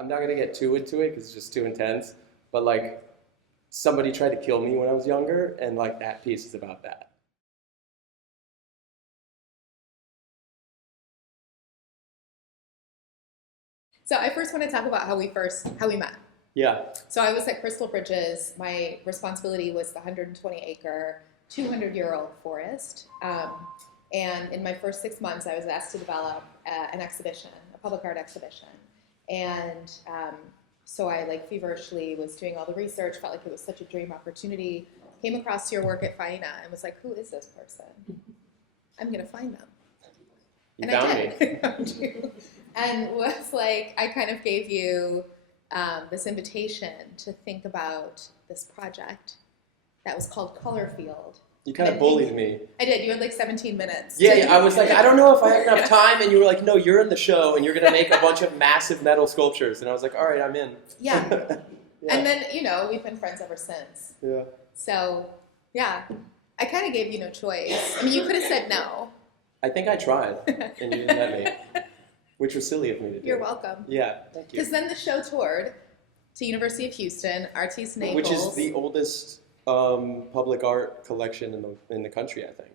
I'm not gonna get too into it because it's just too intense. But like, somebody tried to kill me when I was younger, and like that piece is about that. So I first want to talk about how we met. Yeah. So I was at Crystal Bridges. My responsibility was the 120-acre, 200-year-old forest. And in my first 6 months, I was asked to develop an exhibition, a public art exhibition. And so I like feverishly was doing all the research, felt like it was such a dream opportunity, came across your work at Faena and was like, who is this person? I'm going to find them. You and found I did. me. I found you. And was like, I kind of gave you this invitation to think about this project that was called Color Field. You kind of bullied me. I did. You had like 17 minutes. Yeah, I was like, I don't know if I have enough time. And you were like, no, you're in the show and you're going to make a bunch of massive metal sculptures. And I was like, all right, I'm in. Yeah. Yeah. And then, you know, we've been friends ever since. Yeah. So, yeah, I kind of gave you no choice. I mean, you could have said no. I think I tried and you didn't let me, which was silly of me to do. You're welcome. Yeah, thank you. Because then the show toured to University of Houston, Artis-Naples. Which is the oldest public art collection in the country, I think.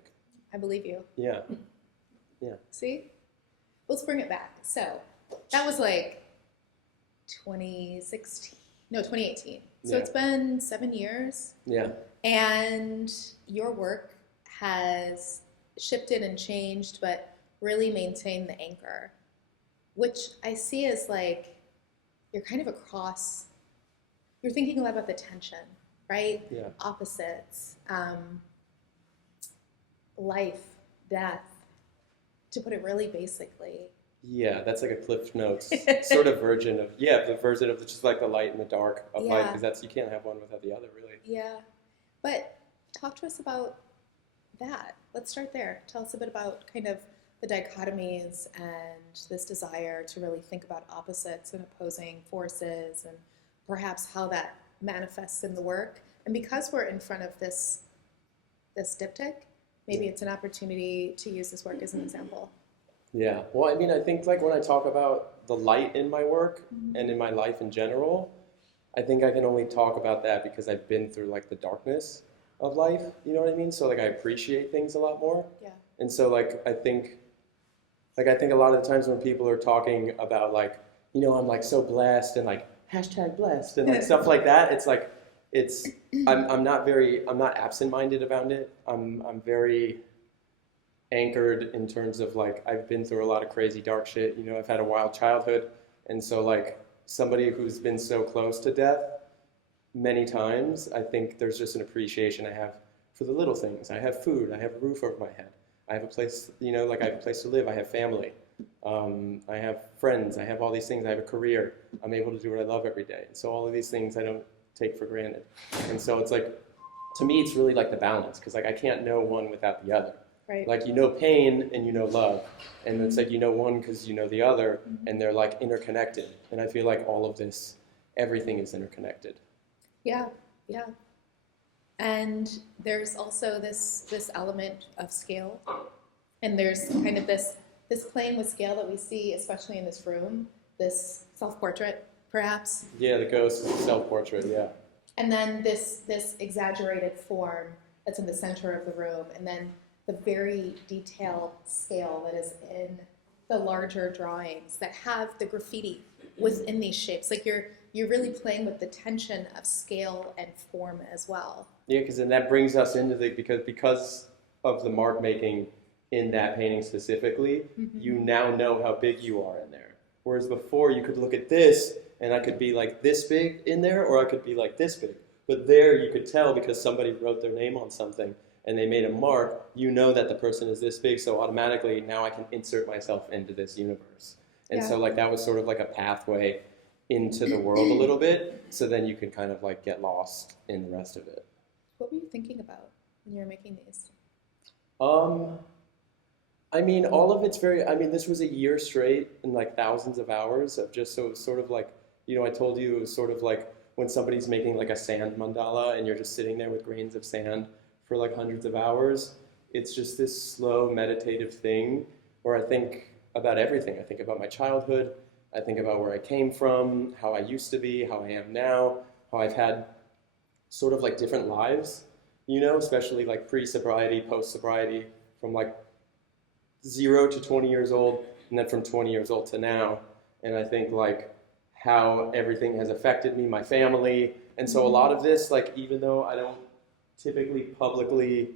I believe you. Yeah. Yeah. See? Let's bring it back. So that was like 2018. So Yeah. it's been 7 years. Yeah. And your work has shifted and changed, but really maintained the anchor, which I see as like you're kind of across, you're thinking a lot about the tension, right? Yeah. Opposites, life, death, to put it really basically. Yeah, that's like a Cliff Notes sort of version of, the version of just like the light and the dark of life, because you can't have one without the other, really. Yeah. But talk to us about that. Let's start there. Tell us a bit about kind of the dichotomies and this desire to really think about opposites and opposing forces and perhaps how that manifests in the work. And because we're in front of this diptych, maybe it's an opportunity to use this work as an example. Yeah, well, I mean, I think like when I talk about the light in my work and in my life in general, I think I can only talk about that because I've been through like the darkness of life, you know what I mean? So like I appreciate things a lot more. Yeah. And so like I think a lot of the times when people are talking about like, you know, I'm like so blessed and like #blessed and like stuff like that, it's like I'm not absent-minded about it. I'm very anchored in terms of like I've been through a lot of crazy dark shit. You know, I've had a wild childhood, and so like somebody who's been so close to death many times, I think there's just an appreciation I have for the little things. I have food. I have a roof over my head. I have a place, you know, like I have a place to live. I have family. I have friends. I have all these things. I have a career. I'm able to do what I love every day. And so all of these things I don't take for granted. And so it's like, to me, it's really like the balance, because like I can't know one without the other. Right. Like you know pain and you know love, and it's like you know one because you know the other, and they're like interconnected. And I feel like all of this, everything is interconnected. Yeah, yeah. And there's also this element of scale, and there's kind of this playing with scale that we see, especially in this room, this self-portrait, perhaps. Yeah, the ghost is a self-portrait, yeah. And then this exaggerated form that's in the center of the room, and then the very detailed scale that is in the larger drawings that have the graffiti within these shapes. Like you're really playing with the tension of scale and form as well. Yeah, because then that brings us into because of the mark making in that painting specifically, you now know how big you are in there. Whereas before you could look at this and I could be like this big in there, or I could be like this big. But there you could tell because somebody wrote their name on something and they made a mark, you know that the person is this big, so automatically now I can insert myself into this universe. And so like that was sort of like a pathway into the world a little bit, so then you can kind of like get lost in the rest of it. What were you thinking about when you were making these? I mean, all of it's this was a year straight and like thousands of hours of just, so it was sort of like, you know, I told you it was sort of like when somebody's making like a sand mandala and you're just sitting there with grains of sand for like hundreds of hours. It's just this slow meditative thing where I think about everything. I think about my childhood. I think about where I came from, how I used to be, how I am now, how I've had sort of like different lives, you know, especially like pre-sobriety, post-sobriety, from like 0 to 20 years old, and then from 20 years old to now. And I think like how everything has affected me, my family. And so a lot of this, like, even though I don't typically publicly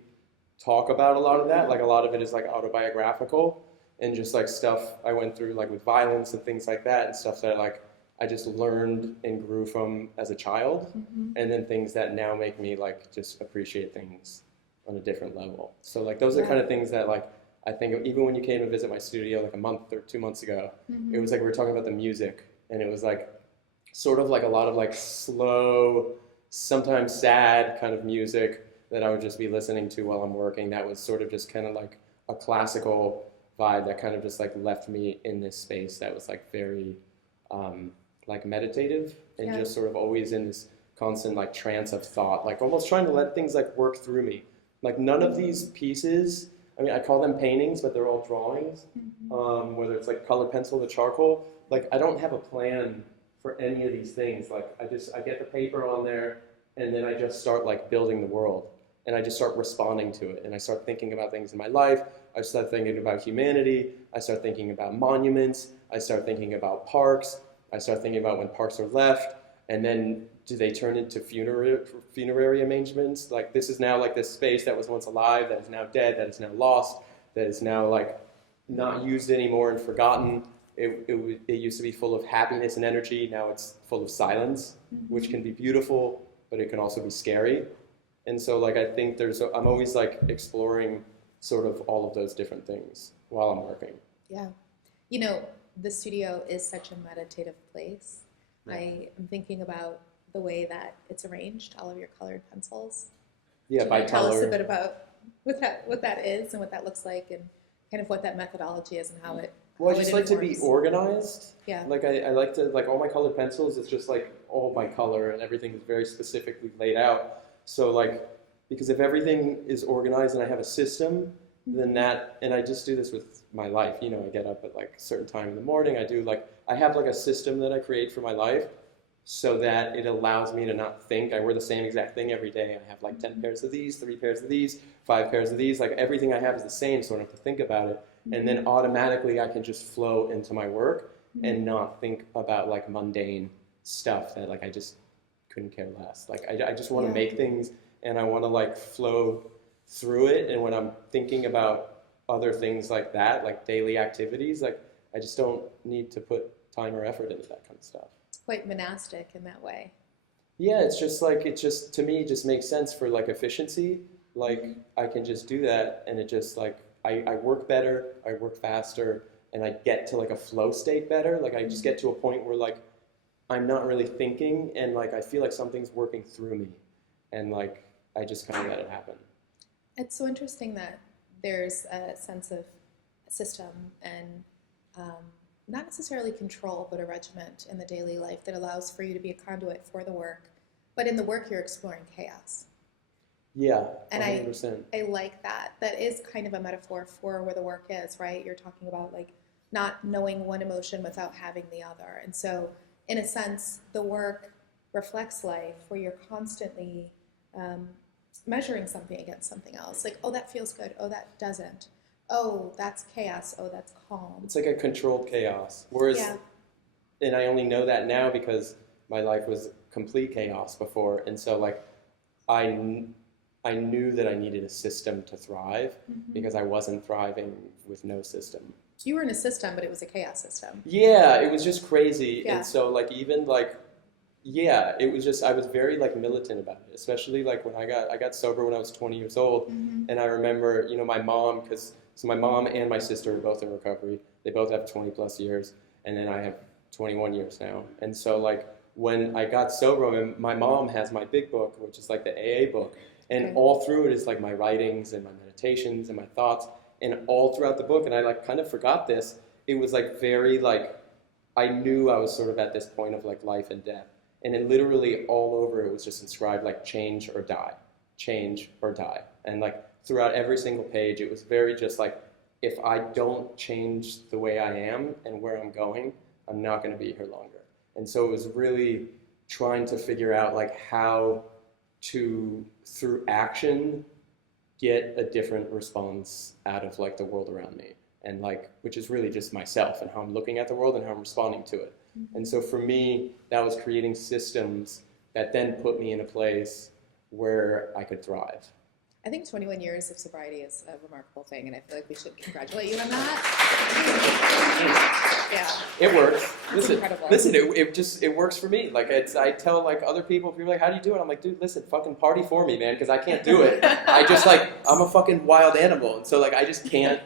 talk about a lot of that, like a lot of it is like autobiographical and just like stuff I went through like with violence and things like that, and stuff that like I just learned and grew from as a child, and then things that now make me like just appreciate things on a different level. So like those are kind of things that like I think even when you came to visit my studio like a month or 2 months ago, it was like we were talking about the music, and it was like sort of like a lot of like slow, sometimes sad kind of music that I would just be listening to while I'm working. That was sort of just kind of like a classical vibe that kind of just like left me in this space that was like very like meditative and just sort of always in this constant like trance of thought, like almost trying to let things like work through me. Like none of these pieces, I mean, I call them paintings, but they're all drawings, whether it's like colored pencil to charcoal. Like I don't have a plan for any of these things. Like I get the paper on there, and then I just start like building the world, and I just start responding to it, and I start thinking about things in my life. I start thinking about humanity. I start thinking about monuments. I start thinking about parks. I start thinking about when parks are left, and then do they turn into funerary arrangements? Like this is now like this space that was once alive, that is now dead, that is now lost, that is now like not used anymore and forgotten. It used to be full of happiness and energy. Now it's full of silence, which can be beautiful, but it can also be scary. And so like I think I'm always like exploring sort of all of those different things while I'm working. Yeah. You know, the studio is such a meditative place. Yeah. I am thinking about the way that it's arranged, all of your colored pencils. Yeah, by tell color. us a bit about what that is and what that looks like, and kind of what that methodology is and how it Well, I just like to be organized. Yeah. Like I like to, like all my colored pencils, it's just like all my color and everything is very specifically laid out. So like, because if everything is organized and I have a system, then that, and I just do this with my life, you know, I get up at like a certain time in the morning, I have like a system that I create for my life so that it allows me to not think. I wear the same exact thing every day. I have like 10 pairs of these, 3 pairs of these, 5 pairs of these, like everything I have is the same, so I don't have to think about it. And then automatically I can just flow into my work and not think about like mundane stuff that like I just couldn't care less. Like I just want to make things, and I want to like flow through it. And when I'm thinking about other things like that, like daily activities, like I just don't need to put time or effort into that kind of stuff. It's quite monastic in that way. Yeah, it's just like, to me, it just makes sense for like efficiency. Like I can just do that, and it just like, I work better, I work faster, and I get to like a flow state better. Like I just get to a point where like I'm not really thinking, and like I feel like something's working through me, and like I just kind of let it happen. It's so interesting that there's a sense of system and not necessarily control, but a regiment in the daily life that allows for you to be a conduit for the work. But in the work, you're exploring chaos. Yeah, 100%. And I like that. That is kind of a metaphor for where the work is, right? You're talking about like not knowing one emotion without having the other. And so in a sense, the work reflects life where you're constantly measuring something against something else. Like, oh, that feels good. Oh, that doesn't. Oh, that's chaos. Oh, that's calm. It's like a controlled chaos. Whereas, and I only know that now because my life was complete chaos before. And so like I knew that I needed a system to thrive because I wasn't thriving with no system. You were in a system, but it was a chaos system. Yeah, it was just crazy. Yeah. And so like even like, yeah, it was just, I was very like militant about it, especially like when I got sober when I was 20 years old. And I remember, you know, my mom, so my mom and my sister are both in recovery. They both have 20 plus years, and then I have 21 years now. And so like when I got sober, my mom has my big book, which is like the AA book. And all through it is like my writings and my meditations and my thoughts. And all throughout the book, and I like kind of forgot this, it was like very like, I knew I was sort of at this point of like life and death. And it literally all over it was just inscribed like change or die, change or die. And like throughout every single page, it was very just like, if I don't change the way I am and where I'm going, I'm not going to be here longer. And so it was really trying to figure out like how to, through action, get a different response out of like the world around me, and like, which is really just myself and how I'm looking at the world and how I'm responding to it. And so for me, that was creating systems that then put me in a place where I could thrive. I think 21 years of sobriety is a remarkable thing, and I feel like we should congratulate you on that. Yeah. It works. Incredible. Listen, it works for me. Like I tell like other people are like, how do you do it? I'm like, dude, listen, fucking party for me, man, because I can't do it. I just like, I'm a fucking wild animal, and so like I just can't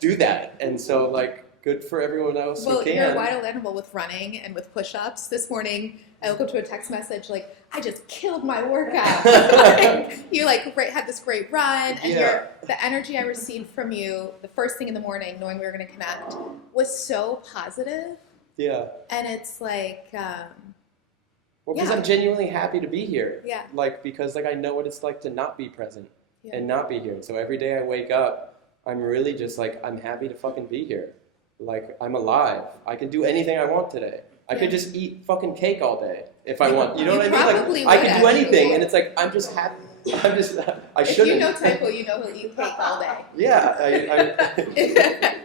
do that. And so like, good for everyone else who can. You're a wild animal with running and with push-ups. This morning, I woke up to a text message like, I just killed my workout. Like, you like had this great run, and the energy I received from you the first thing in the morning, knowing we were going to connect, was so positive. Yeah. And it's like, well, because I'm genuinely happy to be here. Yeah. Like, because like I know what it's like to not be present and not be here. And so every day I wake up, I'm really just like, I'm happy to fucking be here. Like, I'm alive. I can do anything I want today. I could just eat fucking cake all day if I want. You know what I mean? Like, I could do anything, and it's like, I'm just happy. I shouldn't. If you know Typoe, you know he'll eat cake all day. Yeah.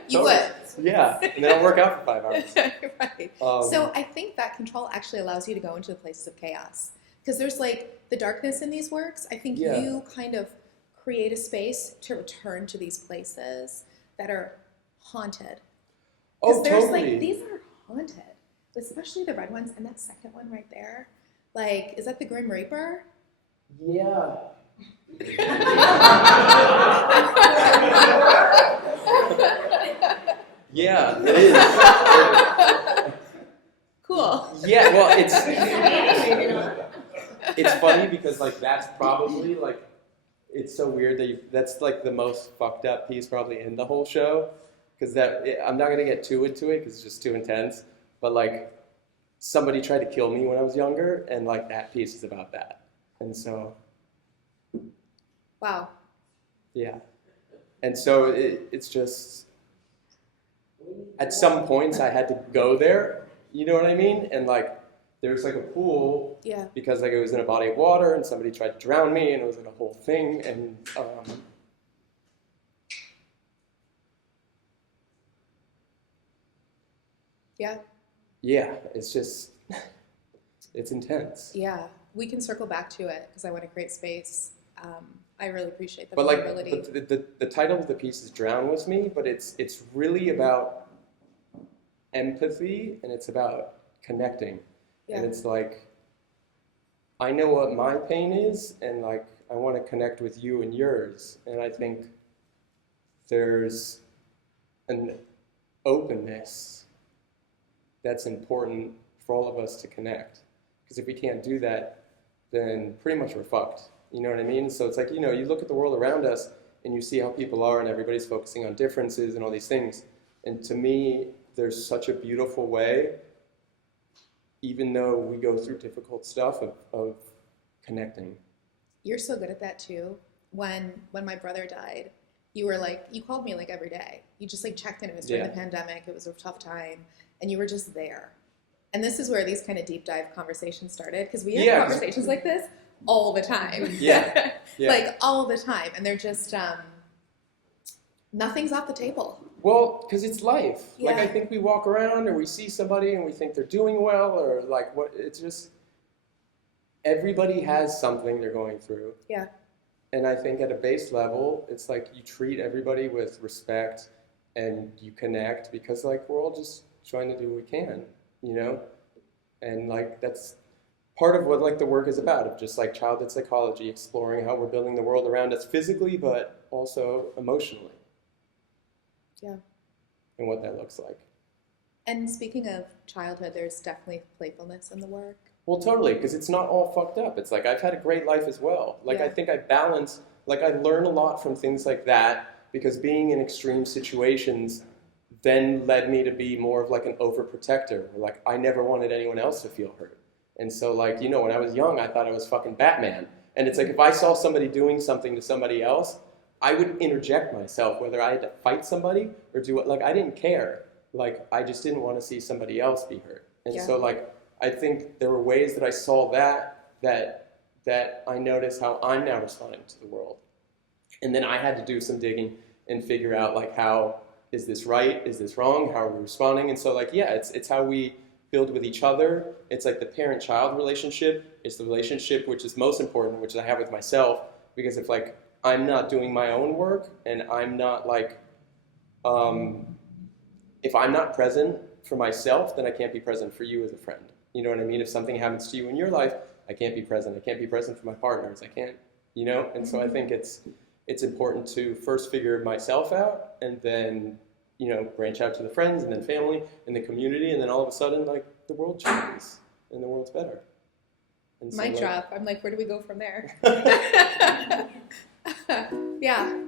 You would. Yeah, and then I'll work out for 5 hours. Right. So I think that control actually allows you to go into the places of chaos. Because there's like the darkness in these works. I think you kind of create a space to return to these places that are haunted. Because there's like, these are haunted, especially the red ones, and that second one right there. Like, is that the Grim Reaper? Yeah. Yeah, it is. Cool. Yeah, well, it's funny because like that's probably like, it's so weird that that's like the most fucked up piece probably in the whole show. Because I'm not going to get too into it because it's just too intense. But like, somebody tried to kill me when I was younger, and like that piece is about that. And so. Wow. Yeah. And so it's just, at some points I had to go there, you know what I mean? And like, there's like a pool. Yeah. Because like it was in a body of water, and somebody tried to drown me, and it was like a whole thing. And yeah, it's just, it's intense. Yeah, we can circle back to it because I want to create space. I really appreciate the vulnerability. But the title of the piece is "Drown With Me," but it's really about empathy, and it's about connecting. Yeah. And it's like, I know what my pain is, and like I want to connect with you and yours. And I think there's an openness that's important for all of us to connect. Because if we can't do that, then pretty much we're fucked. You know what I mean? So it's like, you know, you look at the world around us and you see how people are, and everybody's focusing on differences and all these things. And to me, there's such a beautiful way, even though we go through difficult stuff, of connecting. You're so good at that too. When my brother died, you were like, you called me like every day. You just like checked in. It was during the pandemic. It was a tough time. And you were just there. And this is where these kind of deep dive conversations started, because we have conversations like this all the time. Yeah. Like all the time. And they're just, nothing's off the table. Well, because it's life. Yeah. Like I think we walk around or we see somebody and we think they're doing well, or like what, it's just, everybody has something they're going through. Yeah. And I think at a base level, it's like you treat everybody with respect and you connect, because like we're all just trying to do what we can, you know? And like that's part of what like the work is about, of just like childhood psychology, exploring how we're building the world around us physically, but also emotionally. Yeah. And what that looks like. And speaking of childhood, there's definitely playfulness in the work. Well, totally, because it's not all fucked up. It's like I've had a great life as well. Like I think I balance, like I learn a lot from things like that, because being in extreme situations then led me to be more of like an overprotector. Like I never wanted anyone else to feel hurt. And so like, you know, when I was young, I thought I was fucking Batman. And it's like if I saw somebody doing something to somebody else, I would interject myself, whether I had to fight somebody or do it. Like I didn't care. like I just didn't want to see somebody else be hurt. And Yeah. so like I think there were ways that I saw that I noticed how I'm now responding to the world. And then I had to do some digging and figure out like, how is this right? Is this wrong? How are we responding? And so like, yeah, it's how we build with each other. It's like the parent-child relationship. It's the relationship which is most important, which I have with myself, because if like I'm not doing my own work and I'm not like, if I'm not present for myself, then I can't be present for you as a friend. You know what I mean? If something happens to you in your life, I can't be present. I can't be present for my partners. I can't, you know? And so I think it's important to first figure myself out and then, you know, branch out to the friends and then family and the community, and then all of a sudden, like, the world changes and the world's better. And so, Mic drop. I'm like, where do we go from there? Yeah.